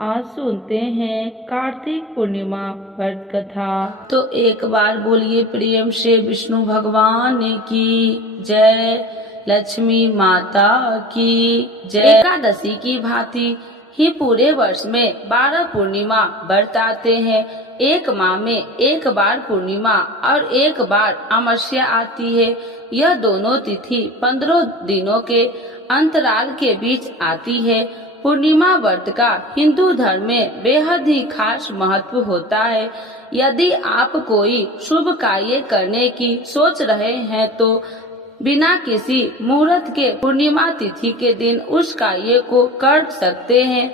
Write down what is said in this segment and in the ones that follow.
आज सुनते हैं कार्तिक पूर्णिमा व्रत कथा। तो एक बार बोलिए प्रेम से विष्णु भगवान की जय, लक्ष्मी माता की जय। एकादशी की भांति ही पूरे वर्ष में 12 पूर्णिमा व्रत आते हैं। एक माह में एक बार पूर्णिमा और एक बार अमावस्या आती है। यह दोनों तिथि 15 दिनों के अंतराल के बीच आती है। पूर्णिमा व्रत का हिंदू धर्म में बेहद ही खास महत्व होता है। यदि आप कोई शुभ कार्य करने की सोच रहे हैं तो बिना किसी मुहूर्त के पूर्णिमा तिथि के दिन उस कार्य को कर सकते हैं।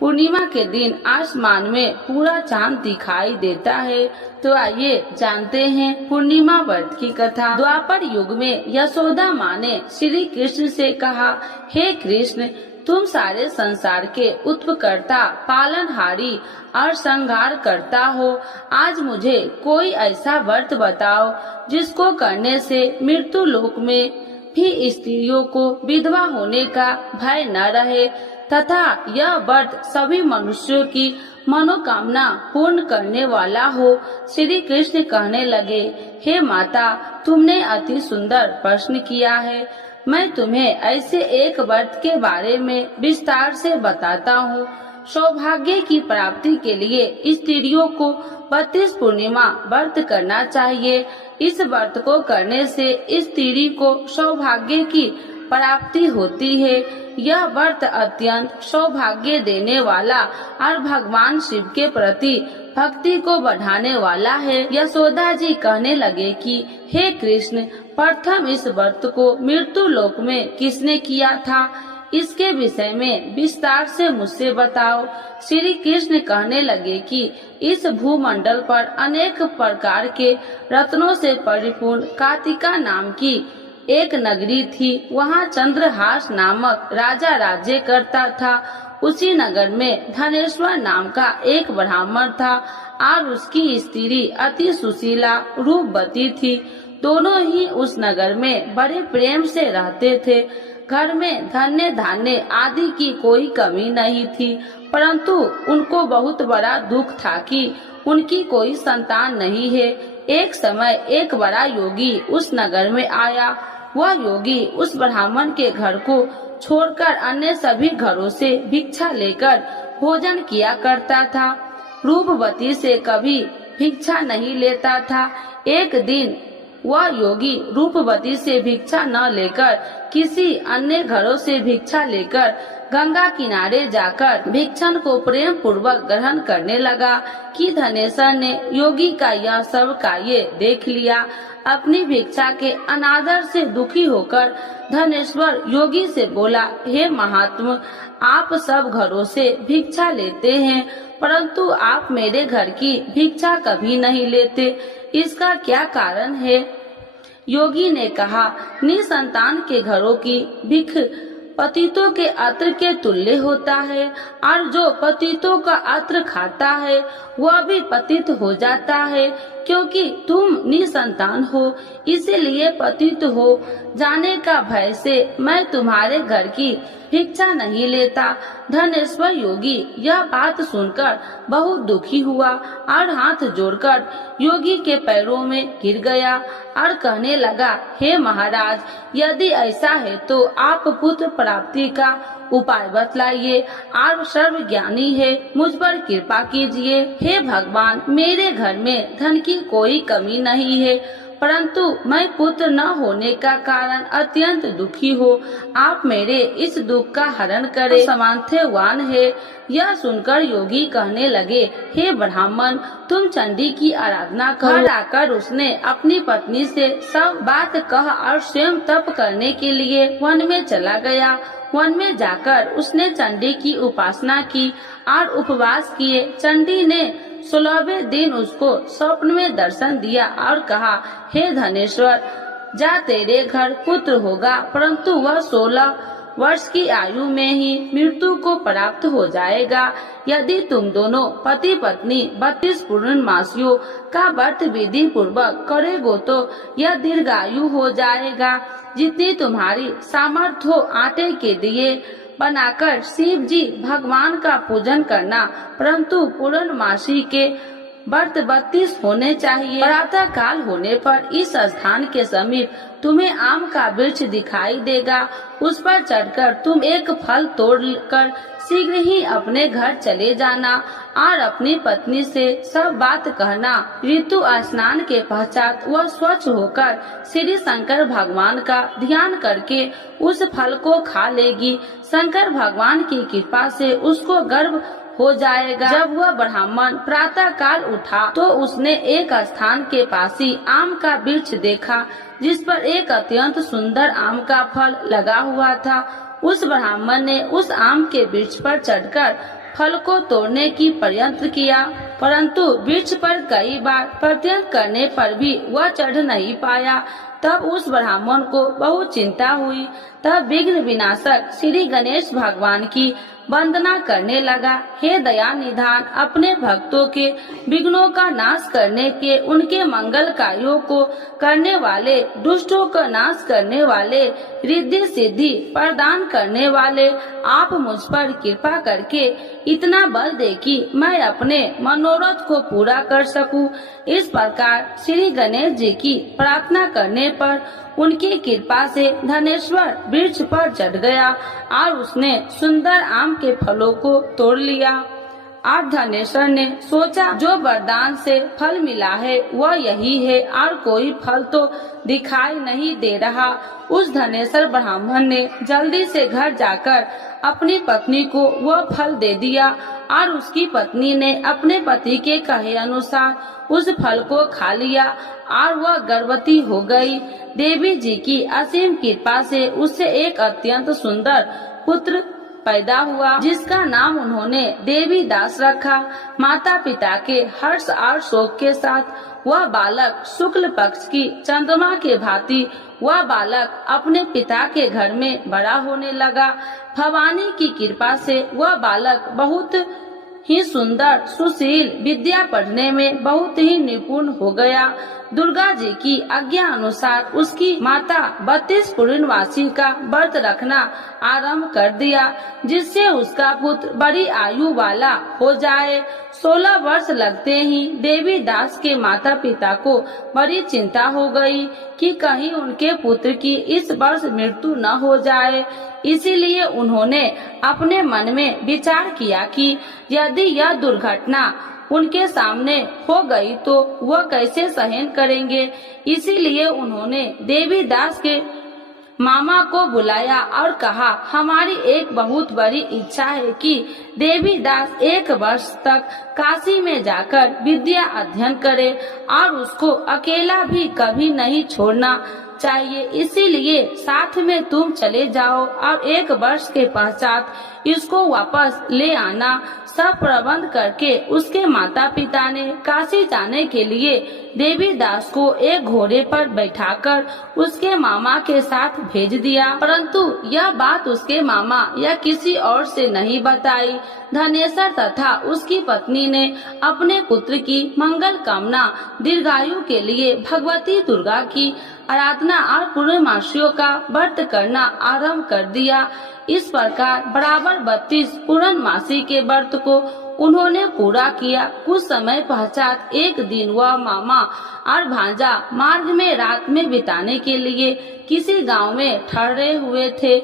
पूर्णिमा के दिन आसमान में पूरा चांद दिखाई देता है। तो आइए जानते हैं पूर्णिमा व्रत की कथा। द्वापर युग में यशोदा माँ ने श्री कृष्ण से कहा, हे कृष्ण, तुम सारे संसार के उत्पकर्ता, पालनहारी और संहार करता हो। आज मुझे कोई ऐसा व्रत बताओ जिसको करने से मृत्यु लोक में भी स्त्रियों को विधवा होने का भय न रहे तथा यह व्रत सभी मनुष्यों की मनोकामना पूर्ण करने वाला हो। श्री कृष्ण कहने लगे, हे माता, तुमने अति सुंदर प्रश्न किया है। मैं तुम्हें ऐसे एक व्रत के बारे में विस्तार से बताता हूँ। सौभाग्य की प्राप्ति के लिए स्त्रियों को 32 पूर्णिमा व्रत करना चाहिए। इस व्रत को करने से स्त्री को सौभाग्य की प्राप्ति होती है। यह व्रत अत्यंत सौभाग्य देने वाला और भगवान शिव के प्रति भक्ति को बढ़ाने वाला है। यशोदा जी कहने लगे कि हे कृष्ण, प्रथम इस व्रत को मृत्यु लोक में किसने किया था, इसके विषय में विस्तार से मुझसे बताओ। श्री कृष्ण कहने लगे कि इस भूमंडल पर अनेक प्रकार के रत्नों से परिपूर्ण कार्तिका नाम की एक नगरी थी। वहाँ चंद्रहास नामक राजा राज्य करता था। उसी नगर में धनेश्वर नाम का एक ब्राह्मण था और उसकी स्त्री अति सुशीला रूपवती थी। दोनों ही उस नगर में बड़े प्रेम से रहते थे। घर में धन्य धान्य आदि की कोई कमी नहीं थी, परंतु उनको बहुत बड़ा दुख था कि उनकी कोई संतान नहीं है। एक समय एक बड़ा योगी उस नगर में आया। वह योगी उस ब्राह्मण के घर को छोड़कर अन्य सभी घरों से भिक्षा लेकर भोजन किया करता था। रूपवती से कभी भिक्षा नहीं लेता था। एक दिन वह योगी रूपवती से भिक्षा न लेकर किसी अन्य घरों से भिक्षा लेकर गंगा किनारे जाकर भिक्षण को प्रेम पूर्वक ग्रहण करने लगा कि धनेश्वर ने योगी का यह सब कार्य देख लिया। अपनी भिक्षा के अनादर से दुखी होकर धनेश्वर योगी से बोला, हे महात्मा, आप सब घरों से भिक्षा लेते हैं, परंतु आप मेरे घर की भिक्षा कभी नहीं लेते। इसका क्या कारण है? योगी ने कहा, निसंतान के घरों की भिख पतितों के अत्र के तुल्य होता है और जो पतितों का अत्र खाता है वह भी पतित हो जाता है। क्योंकि तुम निसंतान हो, इसीलिए पतित हो जाने का भय से मैं तुम्हारे घर की भिक्षा नहीं लेता। धनेश्वर योगी यह बात सुनकर बहुत दुखी हुआ और हाथ जोड़कर योगी के पैरों में गिर गया और कहने लगा, हे महाराज, यदि ऐसा है तो आप पुत्र प्राप्ति का उपाय बतलाइए। आप सर्वज्ञानी है, मुझ पर कृपा कीजिए। हे भगवान, मेरे घर में धन की कोई कमी नहीं है, परंतु मैं पुत्र न होने का कारण अत्यंत दुखी हो। आप मेरे इस दुख का हरण करें, सामर्थ्यवान है। यह सुनकर योगी कहने लगे, हे ब्राह्मण, तुम चंडी की आराधना करो। घर आकर उसने अपनी पत्नी से सब बात कह और स्वयं तप करने के लिए वन में चला गया। वन में जाकर उसने चंडी की उपासना की और उपवास किए। चंडी ने 16वें दिन उसको स्वप्न में दर्शन दिया और कहा, हे धनेश्वर, जा, तेरे घर पुत्र होगा, परंतु वह 16 वर्ष की आयु में ही मृत्यु को प्राप्त हो जाएगा। यदि तुम दोनों पति पत्नी 32 पूर्णमासियों का व्रत विधि पूर्वक करेगो तो यह दीर्घायु हो जाएगा। जितनी तुम्हारी सामर्थ्य हो आटे के दिए बनाकर शिव जी भगवान का पूजन करना, परंतु पूर्णमासी के व्रत 32 होने चाहिए। प्रातः काल होने पर इस स्थान के समीप तुम्हें आम का वृक्ष दिखाई देगा। उस पर चढ़कर तुम एक फल तोड़कर शीघ्र ही अपने घर चले जाना और अपनी पत्नी से सब बात कहना। ऋतु स्नान के पश्चात वह स्वच्छ होकर श्री शंकर भगवान का ध्यान करके उस फल को खा लेगी। शंकर भगवान की कृपा से उसको गर्भ हो जाएगा। जब वह ब्राह्मण प्रातः काल उठा तो उसने एक स्थान के पास ही आम का वृक्ष देखा, जिस पर एक अत्यंत सुंदर आम का फल लगा हुआ था। उस ब्राह्मण ने उस आम के वृक्ष पर चढ़कर फल को तोड़ने की प्रयत्न किया, परंतु वृक्ष पर कई बार प्रयत्न करने पर भी वह चढ़ नहीं पाया। तब उस ब्राह्मण को बहुत चिंता हुई। तब विघ्न विनाशक श्री गणेश भगवान की वंदना करने लगा। हे दया निधान, अपने भक्तों के विघ्नों का नाश करने के, उनके मंगल कार्यों को करने वाले, दुष्टों का नाश करने वाले, रिद्धि सिद्धि प्रदान करने वाले, आप मुझ पर कृपा करके इतना बल दे कि मैं अपने मनोरथ को पूरा कर सकूं। इस प्रकार श्री गणेश जी की प्रार्थना करने पर उनकी कृपा से धनेश्वर वृक्ष पर चढ़ गया और उसने सुंदर आम के फलों को तोड़ लिया। और धनेश्वर ने सोचा, जो वरदान से फल मिला है वह यही है और कोई फल तो दिखाई नहीं दे रहा। उस धनेश्वर ब्राह्मण ने जल्दी से घर जाकर अपनी पत्नी को वह फल दे दिया और उसकी पत्नी ने अपने पति के कहे अनुसार उस फल को खा लिया और वह गर्भवती हो गई। देवी जी की असीम कृपा से उससे एक अत्यंत सुंदर पुत्र पैदा हुआ, जिसका नाम उन्होंने देवी दास रखा। माता पिता के हर्ष और शोक के साथ वह बालक शुक्ल पक्ष की चंद्रमा के भांति वह बालक अपने पिता के घर में बड़ा होने लगा। भवानी की कृपा से वह बालक बहुत ही सुंदर, सुशील, विद्या पढ़ने में बहुत ही निपुण हो गया। दुर्गा जी की आज्ञा अनुसार उसकी माता 32 पूर्णमासी का व्रत रखना आरंभ कर दिया, जिससे उसका पुत्र बड़ी आयु वाला हो जाए। 16 वर्ष लगते ही देवी दास के माता पिता को बड़ी चिंता हो गई कि कहीं उनके पुत्र की इस वर्ष मृत्यु न हो जाए। इसीलिए उन्होंने अपने मन में विचार किया कि यदि यह दुर्घटना उनके सामने हो गई तो वह कैसे सहन करेंगे। इसीलिए उन्होंने देवी दास के मामा को बुलाया और कहा, हमारी एक बहुत बड़ी इच्छा है कि देवी दास 1 वर्ष तक काशी में जाकर विद्या अध्ययन करे और उसको अकेला भी कभी नहीं छोड़ना चाहिए। इसीलिए साथ में तुम चले जाओ और 1 वर्ष के पश्चात इसको वापस ले आना। सब प्रबंध करके उसके माता पिता ने काशी जाने के लिए देवी दास को एक घोड़े पर बैठाकर उसके मामा के साथ भेज दिया, परंतु यह बात उसके मामा या किसी और से नहीं बताई। धनेश्वर तथा उसकी पत्नी ने अपने पुत्र की मंगल कामना दीर्घायु के लिए भगवती दुर्गा की आराधना और पूर्णमासियों का व्रत करना आरंभ कर दिया। इस प्रकार बराबर 32 पूर्णमासी के व्रत को उन्होंने पूरा किया। कुछ समय पश्चात एक दिन वह मामा और भांजा मार्ग में रात में बिताने के लिए किसी गांव में ठहरे हुए थे।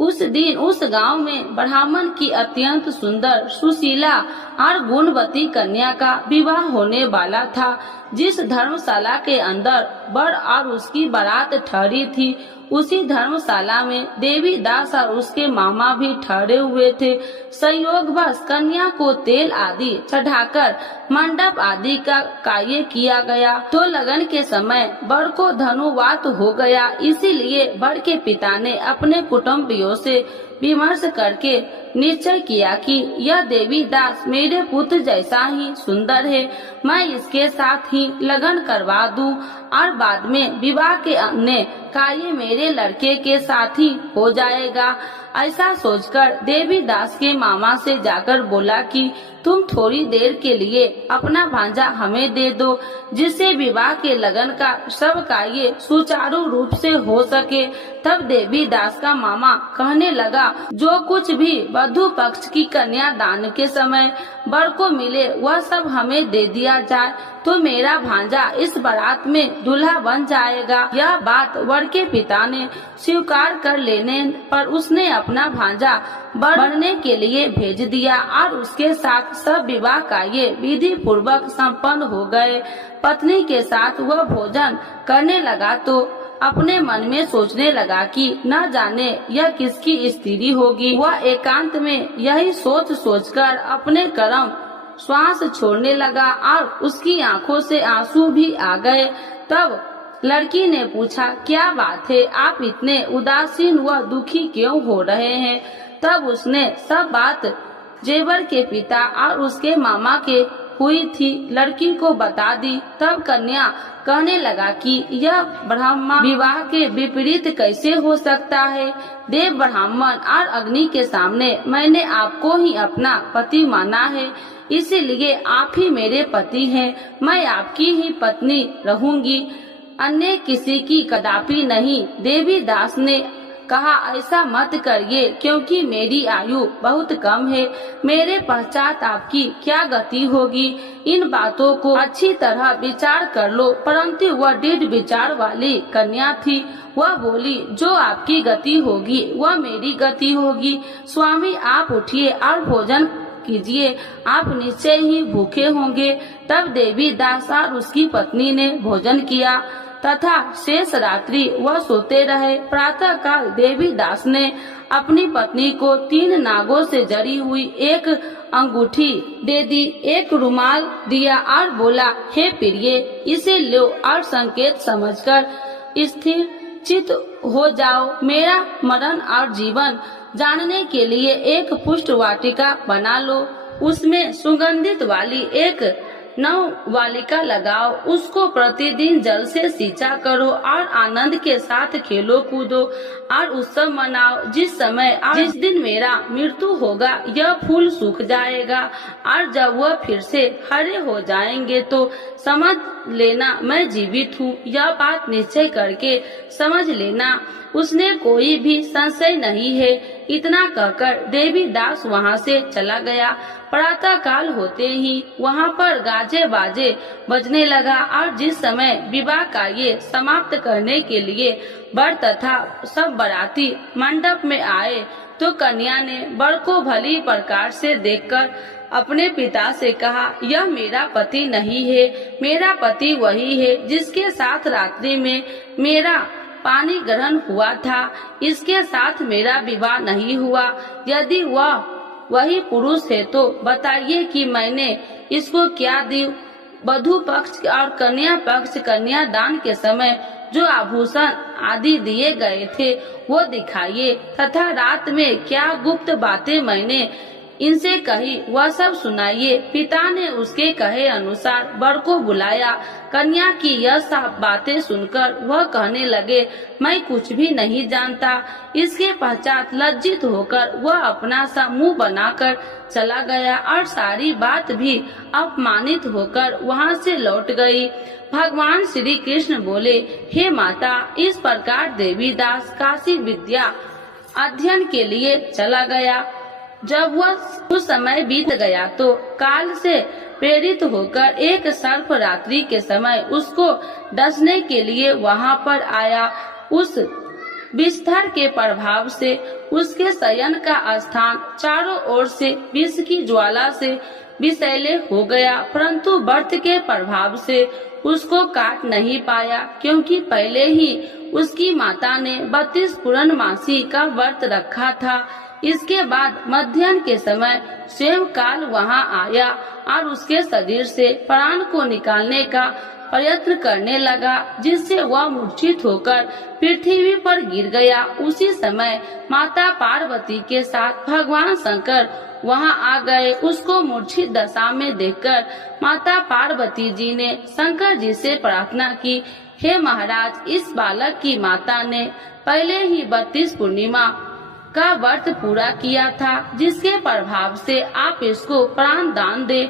उस दिन उस गांव में ब्राह्मण की अत्यंत सुंदर, सुशीला और गुणवती कन्या का विवाह होने वाला था। जिस धर्मशाला के अंदर वर और उसकी बारात ठहरी थी, उसी धर्मशाला में देवी दास और उसके मामा भी ठहरे हुए थे। संयोगवश कन्या को तेल आदि चढ़ाकर मंडप आदि का कार्य किया गया। तो लगन के समय वर को धनुवात हो गया। इसीलिए वर के पिता ने अपने कुटुंबियों से विमर्श करके निश्चय किया कि यह देवी दास मेरे पुत्र जैसा ही सुंदर है, मैं इसके साथ ही लगन करवा दूं और बाद में विवाह के अन्य कार्य मेरे लड़के के साथ ही हो जाएगा। ऐसा सोचकर देवी दास के मामा से जाकर बोला कि तुम थोड़ी देर के लिए अपना भांजा हमें दे दो, जिससे विवाह के लगन का सब कार्य सुचारू रूप से हो सके। तब देवी दास का मामा कहने लगा, जो कुछ भी वधू पक्ष की कन्या दान के समय वर को मिले वह सब हमें दे दिया जाए, तो मेरा भांजा इस बारात में दूल्हा बन जाएगा। यह बात वर के पिता ने स्वीकार कर लेने पर उसने अपना भांजा बनने के लिए भेज दिया और उसके साथ सब विवाह कार्य विधि पूर्वक संपन्न हो गए। पत्नी के साथ वह भोजन करने लगा तो अपने मन में सोचने लगा कि न जाने यह किसकी स्त्री होगी। वह एकांत में यही सोच सोचकर अपने कर्म श्वास छोड़ने लगा और उसकी आंखों से आंसू भी आ गए। तब लड़की ने पूछा, क्या बात है, आप इतने उदासीन व दुखी क्यों हो रहे हैं? तब उसने सब बात जेवर के पिता और उसके मामा के हुई थी लड़की को बता दी। तब कन्या कहने लगा कि यह ब्राह्मण विवाह के विपरीत कैसे हो सकता है? देव ब्राह्मण और अग्नि के सामने मैंने आपको ही अपना पति माना है, इसीलिए आप ही मेरे पति हैं। मैं आपकी ही पत्नी रहूंगी, अन्य किसी की कदापि नहीं। देवी दास ने कहा, ऐसा मत करिए, क्योंकि मेरी आयु बहुत कम है। मेरे पश्चात आपकी क्या गति होगी? इन बातों को अच्छी तरह विचार कर लो। परंतु वह दृढ़ विचार वाली कन्या थी। वह बोली, जो आपकी गति होगी वह मेरी गति होगी। स्वामी, आप उठिए और भोजन कीजिए, आप निश्चय ही भूखे होंगे। तब देवी दास और उसकी पत्नी ने भोजन किया तथा शेष रात्रि वह सोते रहे। प्रातः काल देवी दास ने अपनी पत्नी को 3 नागों से जड़ी हुई एक अंगूठी दे दी, एक रुमाल दिया और बोला, हे प्रिय, इसे लो और संकेत समझकर स्थिर चित हो जाओ। मेरा मरण और जीवन जानने के लिए एक पुष्ट वाटिका बना लो, उसमें सुगंधित वाली एक नववालिका लगाओ, उसको प्रतिदिन जल से सिंचा करो और आनंद के साथ खेलो कूदो और उत्सव मनाओ। जिस दिन मेरा मृत्यु होगा यह फूल सूख जाएगा और जब वह फिर से हरे हो जाएंगे तो समझ लेना मैं जीवित हूँ। यह बात निश्चय करके समझ लेना, उसने कोई भी संशय नहीं है। इतना कहकर देवी दास वहाँ से चला गया। प्रातः काल होते ही वहाँ पर गाजे बाजे बजने लगा और जिस समय विवाह कार्य समाप्त करने के लिए वर तथा सब बाराती मंडप में आए तो कन्या ने वर को भली प्रकार से देखकर अपने पिता से कहा, यह मेरा पति नहीं है, मेरा पति वही है जिसके साथ रात्रि में मेरा पानी ग्रहण हुआ था, इसके साथ मेरा विवाह नहीं हुआ। यदि वह वही पुरुष है तो बताइए कि मैंने इसको क्या दी। वधू पक्ष और कन्या पक्ष कन्या दान के समय जो आभूषण आदि दिए गए थे वो दिखाइए तथा रात में क्या गुप्त बातें मैंने इनसे कही वह सब सुनाइए। पिता ने उसके कहे अनुसार वर को बुलाया। कन्या की यह सब बातें सुनकर वह कहने लगे, मैं कुछ भी नहीं जानता। इसके पश्चात लज्जित होकर वह अपना सा मुंह बनाकर चला गया और सारी बात भी अपमानित होकर वहां से लौट गई। भगवान श्री कृष्ण बोले, हे माता, इस प्रकार देवीदास काशी विद्या अध्ययन के लिए चला गया। जब वह कुछ समय बीत गया तो काल से प्रेरित होकर एक सर्प रात्रि के समय उसको डसने के लिए वहां पर आया। उस विस्तार के प्रभाव से उसके शयन का स्थान चारों ओर से विष की ज्वाला से विषैले हो गया, परंतु व्रत के प्रभाव से उसको काट नहीं पाया, क्योंकि पहले ही उसकी माता ने 32 पूर्णमासी का व्रत रखा था। इसके बाद मध्याह्न के समय स्वयं काल वहाँ आया और उसके शरीर से प्राण को निकालने का प्रयत्न करने लगा, जिससे वह मूर्छित होकर पृथ्वी पर गिर गया। उसी समय माता पार्वती के साथ भगवान शंकर वहाँ आ गए। उसको मूर्छित दशा में देखकर माता पार्वती जी ने शंकर जी से प्रार्थना की, हे महाराज, इस बालक की माता ने पहले ही 32 पूर्णिमा का व्रत पूरा किया था, जिसके प्रभाव से आप इसको प्राण दान दे।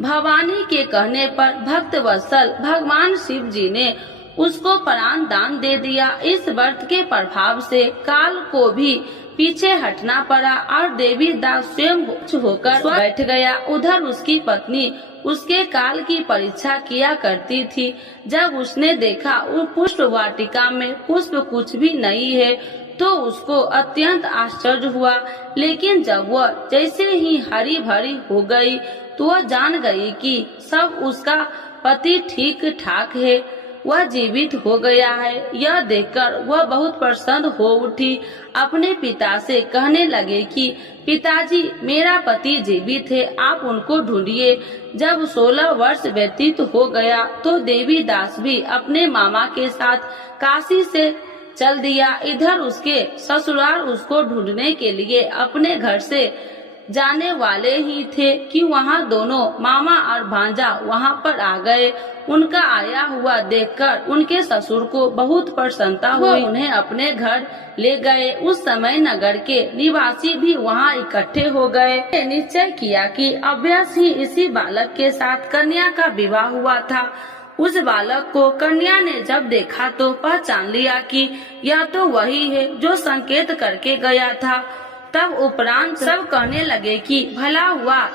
भवानी के कहने पर भक्त वत्सल भगवान शिव जी ने उसको प्राण दान दे दिया। इस व्रत के प्रभाव से काल को भी पीछे हटना पड़ा और देवी दास स्वयं होकर बैठ गया। उधर उसकी पत्नी उसके काल की परीक्षा किया करती थी। जब उसने देखा उस पुष्प वाटिका में पुष्प कुछ भी नहीं है तो उसको अत्यंत आश्चर्य हुआ, लेकिन जब वह जैसे ही हरी भरी हो गई तो वह जान गई कि सब उसका पति ठीक ठाक है, वह जीवित हो गया है। यह देखकर वह बहुत प्रसन्न हो उठी। अपने पिता से कहने लगे कि पिताजी, मेरा पति जीवित है, आप उनको ढूंढिए। जब 16 वर्ष व्यतीत हो गया तो देवी दास भी अपने मामा के साथ काशी से चल दिया। इधर उसके ससुराल उसको ढूंढने के लिए अपने घर से जाने वाले ही थे कि वहाँ दोनों मामा और भांजा वहाँ पर आ गए। उनका आया हुआ देखकर उनके ससुर को बहुत प्रसन्नता हुई। उन्हें अपने घर ले गए। उस समय नगर के निवासी भी वहाँ इकट्ठे हो गए। निश्चय किया कि अभ्यास ही इसी बालक के साथ कन्या का विवाह हुआ था। उस बालक को कन्या ने जब देखा तो पहचान लिया कि यह तो वही है जो संकेत करके गया था। तब उपरांत सब कहने लगे कि भला हुआ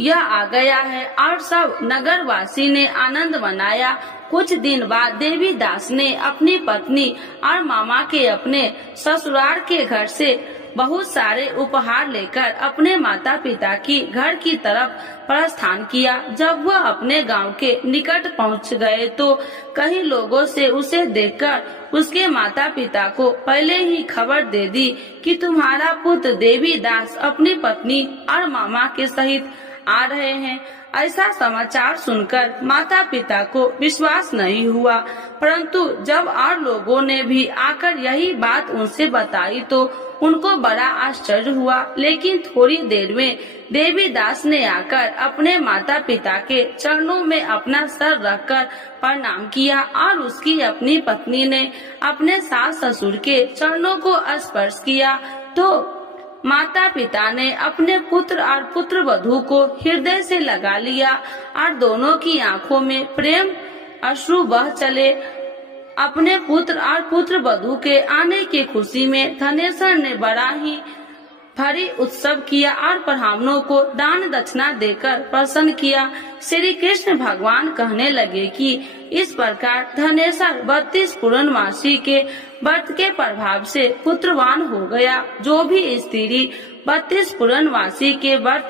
यह आ गया है, और सब नगरवासी ने आनंद मनाया। कुछ दिन बाद देवी दास ने अपनी पत्नी और मामा के अपने ससुराल के घर से बहुत सारे उपहार लेकर अपने माता पिता की घर की तरफ प्रस्थान किया। जब वह अपने गांव के निकट पहुंच गए तो कई लोगों से उसे देखकर उसके माता पिता को पहले ही खबर दे दी कि तुम्हारा पुत्र देवी दास अपनी पत्नी और मामा के सहित आ रहे हैं। ऐसा समाचार सुनकर माता पिता को विश्वास नहीं हुआ, परंतु जब और लोगों ने भी आकर यही बात उनसे बताई तो उनको बड़ा आश्चर्य हुआ। लेकिन थोड़ी देर में देवी दास ने आकर अपने माता पिता के चरणों में अपना सर रखकर प्रणाम किया और उसकी अपनी पत्नी ने अपने सास ससुर के चरणों को स्पर्श किया तो माता पिता ने अपने पुत्र और पुत्र वधू को हृदय से लगा लिया और दोनों की आंखों में प्रेम अश्रु बह चले। अपने पुत्र और पुत्र वधू के आने की खुशी में धनेश्वर ने बड़ा ही भारी उत्सव किया और ब्राह्मणों को दान दक्षिणा देकर प्रसन्न किया। श्री कृष्ण भगवान कहने लगे कि इस प्रकार धनेश्वर 32 पूर्णमासी के व्रत के प्रभाव से पुत्रवान हो गया। जो भी स्त्री 32 पूर्णमासी के व्रत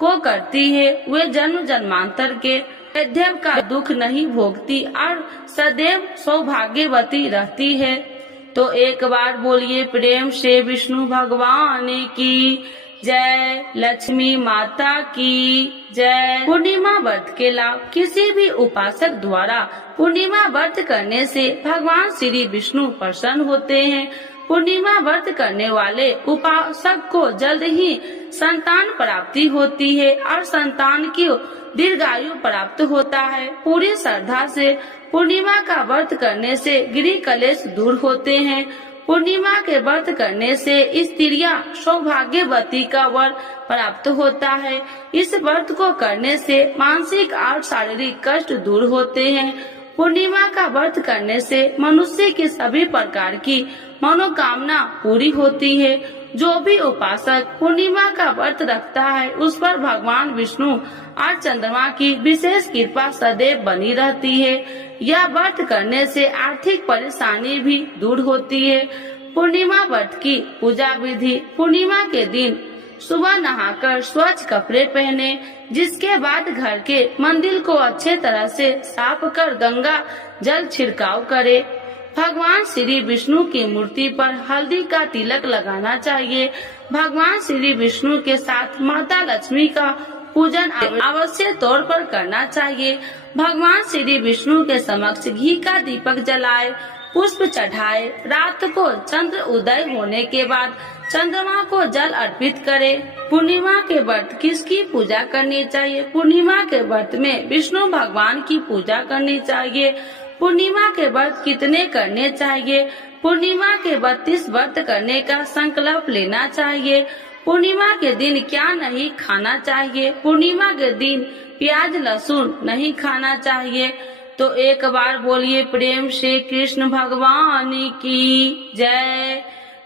को करती है वे जन्म जन्मांतर के वैधव्य का दुख नहीं भोगती और सदैव सौभाग्यवती रहती है। तो एक बार बोलिए प्रेम से विष्णु भगवान की जय, लक्ष्मी माता की जय। पूर्णिमा व्रत के लाभ। किसी भी उपासक द्वारा पूर्णिमा व्रत करने से भगवान श्री विष्णु प्रसन्न होते हैं। पूर्णिमा व्रत करने वाले उपासक को जल्द ही संतान प्राप्ति होती है और संतान की दीर्घायु प्राप्त होता है। पूरी श्रद्धा से पूर्णिमा का व्रत करने से गृह कलेश दूर होते हैं। पूर्णिमा के व्रत करने से स्त्रियां सौभाग्यवती का वर प्राप्त होता है। इस व्रत को करने से मानसिक और शारीरिक कष्ट दूर होते हैं। पूर्णिमा का व्रत करने से मनुष्य की सभी प्रकार की मनोकामना पूरी होती है। जो भी उपासक पूर्णिमा का व्रत रखता है उस पर भगवान विष्णु और चंद्रमा की विशेष कृपा सदैव बनी रहती है। यह व्रत करने से आर्थिक परेशानी भी दूर होती है। पूर्णिमा व्रत की पूजा विधि। पूर्णिमा के दिन सुबह नहाकर स्वच्छ कपड़े पहने, जिसके बाद घर के मंदिर को अच्छे तरह से साफ कर गंगा जल छिड़काव करे। भगवान श्री विष्णु की मूर्ति पर हल्दी का तिलक लगाना चाहिए। भगवान श्री विष्णु के साथ माता लक्ष्मी का पूजन अवश्य तौर पर करना चाहिए। भगवान श्री विष्णु के समक्ष घी का दीपक जलाए, पुष्प चढ़ाए। रात को चंद्र उदय होने के बाद चंद्रमा को जल अर्पित करे। पूर्णिमा के व्रत किसकी पूजा करनी चाहिए? पूर्णिमा के व्रत में विष्णु भगवान की पूजा करनी चाहिए। पूर्णिमा के व्रत कितने करने चाहिए? पूर्णिमा के 32 व्रत करने का संकल्प लेना चाहिए। पूर्णिमा के दिन क्या नहीं खाना चाहिए? पूर्णिमा के दिन प्याज लहसुन नहीं खाना चाहिए। तो एक बार बोलिए प्रेम से कृष्ण भगवान की जय,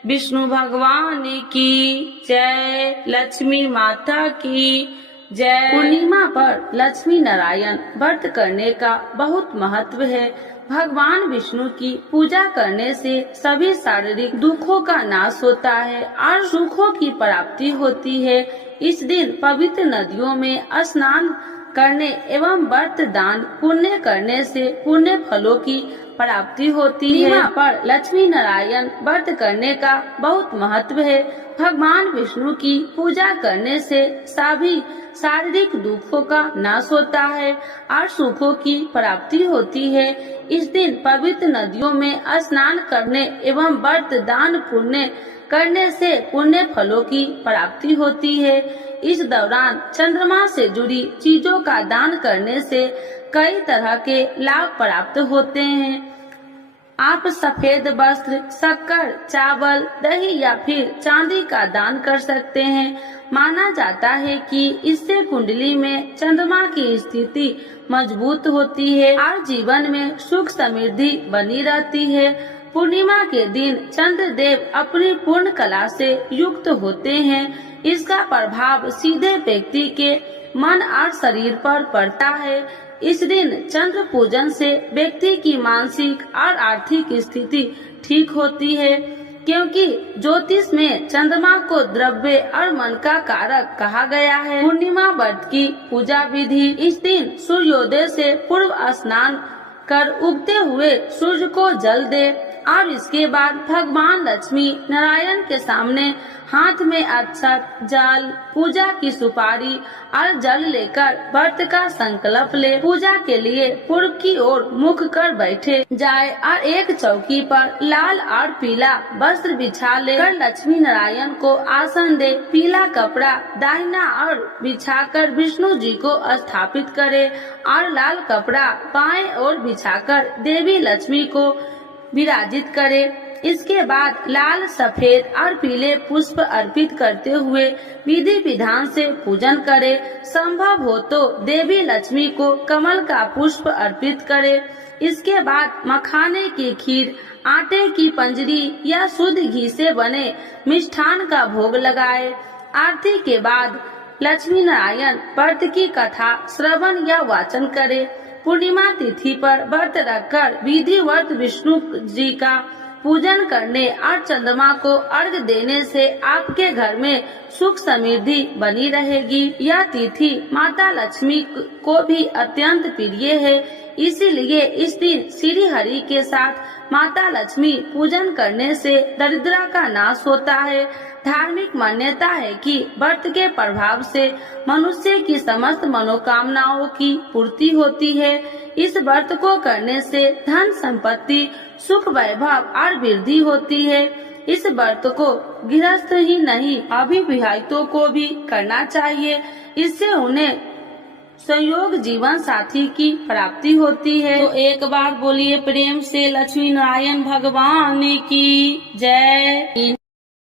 विष्णु भगवान की जय, लक्ष्मी माता की जय। पूर्णिमा पर लक्ष्मी नारायण व्रत करने का बहुत महत्व है। भगवान विष्णु की पूजा करने से सभी शारीरिक दुखों का नाश होता है और सुखों की प्राप्ति होती है। इस दिन पवित्र नदियों में स्नान करने एवं व्रत दान पुण्य करने से पुण्य फलों की प्राप्ति होती है। पूर्णिमा पर लक्ष्मी नारायण व्रत करने का बहुत महत्व है। भगवान विष्णु की पूजा करने से सभी शारीरिक दुखों का नाश होता है और सुखों की प्राप्ति होती है। इस दिन पवित्र नदियों में स्नान करने एवं व्रत दान पुण्य करने से पुण्य फलों की प्राप्ति होती है। इस दौरान चंद्रमा से जुड़ी चीजों का दान करने से कई तरह के लाभ प्राप्त होते हैं। आप सफेद वस्त्र, शक्कर, चावल, दही या फिर चांदी का दान कर सकते हैं। माना जाता है कि इससे कुंडली में चंद्रमा की स्थिति मजबूत होती है और जीवन में सुख समृद्धि बनी रहती है। पूर्णिमा के दिन चंद्र देव अपनी पूर्ण कला से युक्त होते हैं। इसका प्रभाव सीधे व्यक्ति के मन और शरीर पर पड़ता है। इस दिन चंद्र पूजन से व्यक्ति की मानसिक और आर्थिक स्थिति ठीक होती है, क्योंकि ज्योतिष में चंद्रमा को द्रव्य और मन का कारक कहा गया है। पूर्णिमा व्रत की पूजा विधि: इस दिन सूर्योदय से पूर्व स्नान कर उगते हुए सूर्य को जल दे और इसके बाद भगवान लक्ष्मी नारायण के सामने हाथ में अक्षत, जल, पूजा की सुपारी और जल लेकर व्रत का संकल्प ले। पूजा के लिए पूर्व की ओर मुख कर बैठे जाए और एक चौकी पर लाल और पीला वस्त्र बिछा ले कर लक्ष्मी नारायण को आसन दे। पीला कपड़ा दाहिना और बिछाकर विष्णु जी को स्थापित करे और लाल कपड़ा बाएं ओर बिछाकर देवी लक्ष्मी को विराजित करे। इसके बाद लाल, सफेद और पीले पुष्प अर्पित करते हुए विधि विधान से पूजन करे। संभव हो तो देवी लक्ष्मी को कमल का पुष्प अर्पित करे। इसके बाद मखाने की खीर, आटे की पंजरी या शुद्ध घी से बने मिष्ठान का भोग लगाए। आरती के बाद लक्ष्मी नारायण व्रत की कथा श्रवण या वाचन करे। पूर्णिमा तिथि पर व्रत रखकर विधिवत विष्णु जी का पूजन करने और चंद्रमा को अर्घ्य देने से आपके घर में सुख समृद्धि बनी रहेगी। यह तिथि माता लक्ष्मी को भी अत्यंत प्रिय है, इसीलिए इस दिन श्री हरि के साथ माता लक्ष्मी पूजन करने से दरिद्रता का नाश होता है। धार्मिक मान्यता है कि व्रत के प्रभाव से मनुष्य की समस्त मनोकामनाओं की पूर्ति होती है। इस व्रत को करने से धन संपत्ति, सुख, वैभव और वृद्धि होती है। इस व्रत को गृहस्थ ही नहीं अविवाहितों को भी करना चाहिए। इससे उन्हें संयोग जीवन साथी की प्राप्ति होती है। तो एक बार बोलिए प्रेम से लक्ष्मी नारायण भगवान की जय।